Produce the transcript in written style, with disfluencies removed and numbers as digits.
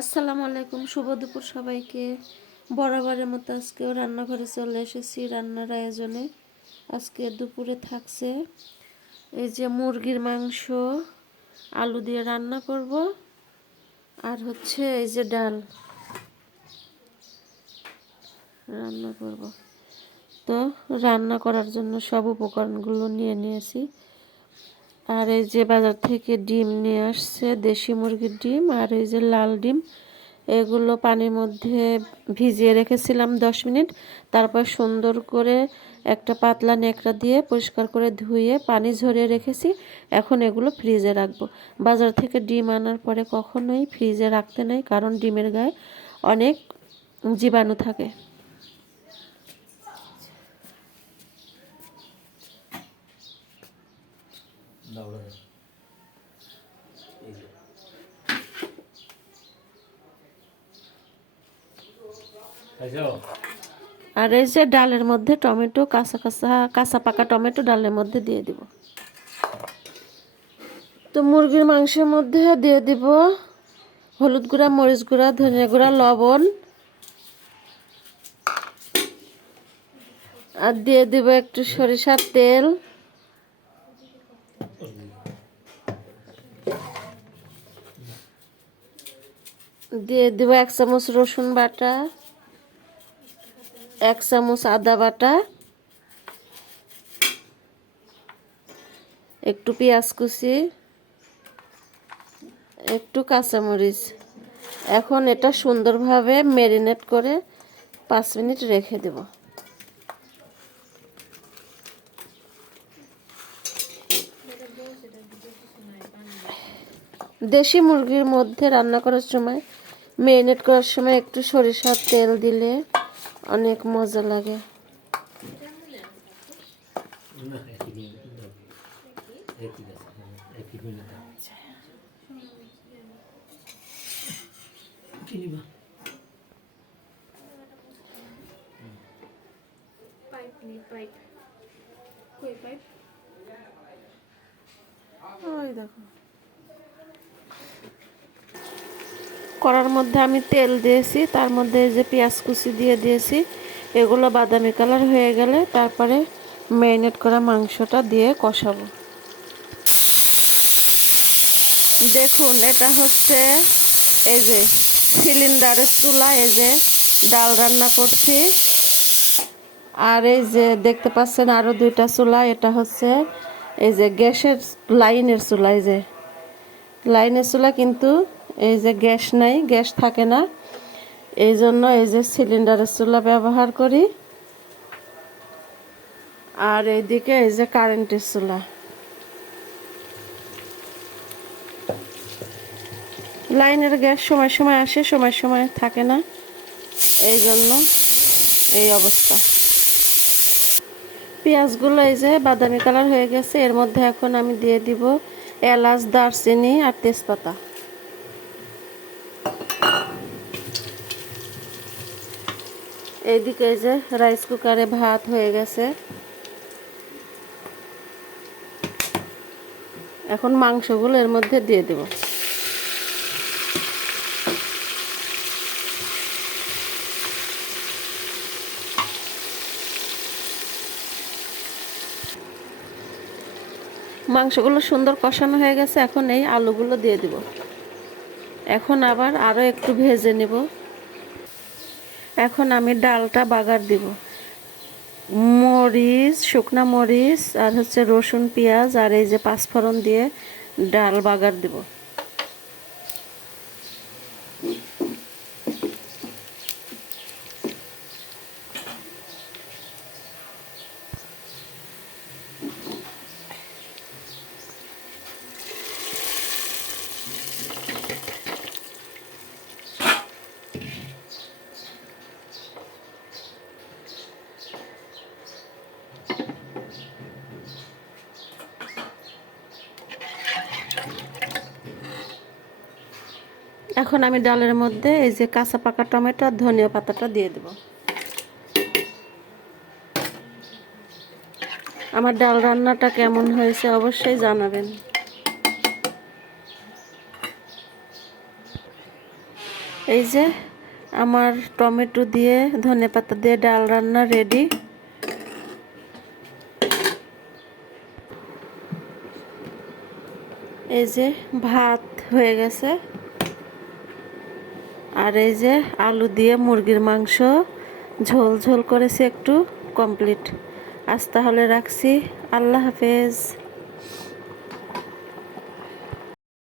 আসসালামু আলাইকুম, শুভ দুপুর সবাইকে। বরাবরের মতো আজকেও রান্নাঘরে চলে এসেছি রান্নার আয়োজনে। আজকে দুপুরে থাকছে এই যে মুরগির মাংস, আলু দিয়ে রান্না করব, আর হচ্ছে এই যে ডাল রান্না করব। তো রান্না করার জন্য সব উপকরণগুলো নিয়ে নিয়েছি। আর এই যে বাজার থেকে ডিম নিয়ে আসছে, দেশি মুরগির ডিম, আর এই যে লাল ডিম। এগুলো পানির মধ্যে ভিজিয়ে রেখেছিলাম 10 মিনিট। তারপর সুন্দর করে একটা পাতলা ন্যাকড়া দিয়ে পরিষ্কার করে ধুয়ে পানি ঝরিয়ে রেখেছি। এখন এগুলো ফ্রিজে রাখবো। বাজার থেকে ডিম আনার পরে কখনোই ফ্রিজে রাখতে নেই, কারণ ডিমের গায়ে অনেক জীবাণু থাকে। আর এই যে ডালের মধ্যে টমেটো, কাঁচা পাকা টমেটো ডালের মধ্যে দিয়ে দিব। তো মুরগির মাংসের মধ্যে দিয়ে দিব হলুদ গুঁড়া, মরিচ গুঁড়া, ধনিয়া গুঁড়া, লবণ, আর দিয়ে দিব একটু সরিষার তেল, দিয়ে দিব 1 চামচ রসুন বাটা, 1 চামচ আদা বাটা, একটু পেঁয়াজ কুচি, একটু কাঁচামরিচ। এখন এটা সুন্দরভাবে ম্যারিনেট করে 5 মিনিট রেখে দেব। দেশি মুরগির মধ্যে রান্না করার সময়, ম্যারিনেট করার সময় একটু সরিষার তেল দিলে অনেক মজা লাগে। ওই দেখো, কড়ার মধ্যে আমি তেল দিয়েছি, তার মধ্যে যে পেঁয়াজ কুচি দিয়ে দিয়েছি। এগুলো বাদামি কালার হয়ে গেলে তারপরে ম্যারিনেট করা মাংসটা দিয়ে কষাবো। দেখুন, এটা হচ্ছে এই যে সিলিন্ডারের চুলা, এই যে ডাল রান্না করছি। আর এই যে দেখতে পাচ্ছেন আরো 2টা চুলা, এটা হচ্ছে এই যে গ্যাসের লাইনের চুলা। এই যে লাইনের চুলা, কিন্তু এই যে গ্যাস নাই, গ্যাস থাকে না, এই জন্য এই যে সিলিন্ডারের চুলা ব্যবহার করি। আর এইদিকে এই যে কারেন্টের চুলা। লাইনের গ্যাস সময় সময় আসে, সময় সময় থাকে না, এই জন্য এই অবস্থা। পেঁয়াজগুলো এই যে বাদামি কালার হয়ে গেছে। এর মধ্যে এখন আমি দিয়ে দিব এলাচ, দারচিনি আর তেজপাতা। এইদিকে এই যে রাইস কুকারে ভাত হয়ে গেছে। এখন মাংসগুলো এর মধ্যে দিয়ে দেব। মাংসগুলো সুন্দর কষানো হয়ে গেছে। এখন এই আলুগুলো দিয়ে দিব। এখন আবার আরো একটু ভেজে নেব। এখন আমি ডালটা বাগার দিব। মরিচ, শুকনা মরিচ, আর হচ্ছে রসুন, পেঁয়াজ, আর এই যে পাঁচফোড়ন দিয়ে ডাল বাগার দিব। এখন আমি ডালের মধ্যে এই যে কাঁচা পাকা টমেটো আর ধনিয়া পাতাটা দিয়ে দেব। আমার ডাল রান্নাটা কেমন হয়েছে অবশ্যই জানাবেন। এই যে আমার টমেটো দিয়ে ধনেপাতা দিয়ে ডাল রান্না রেডি। এই যে ভাত হয়ে গেছে, আর এই যে আলু দিয়ে মুরগির মাংস ঝোল ঝোল করেছি একটু, কমপ্লিট। আজ তাহলে রাখছি, আল্লাহ হাফেজ।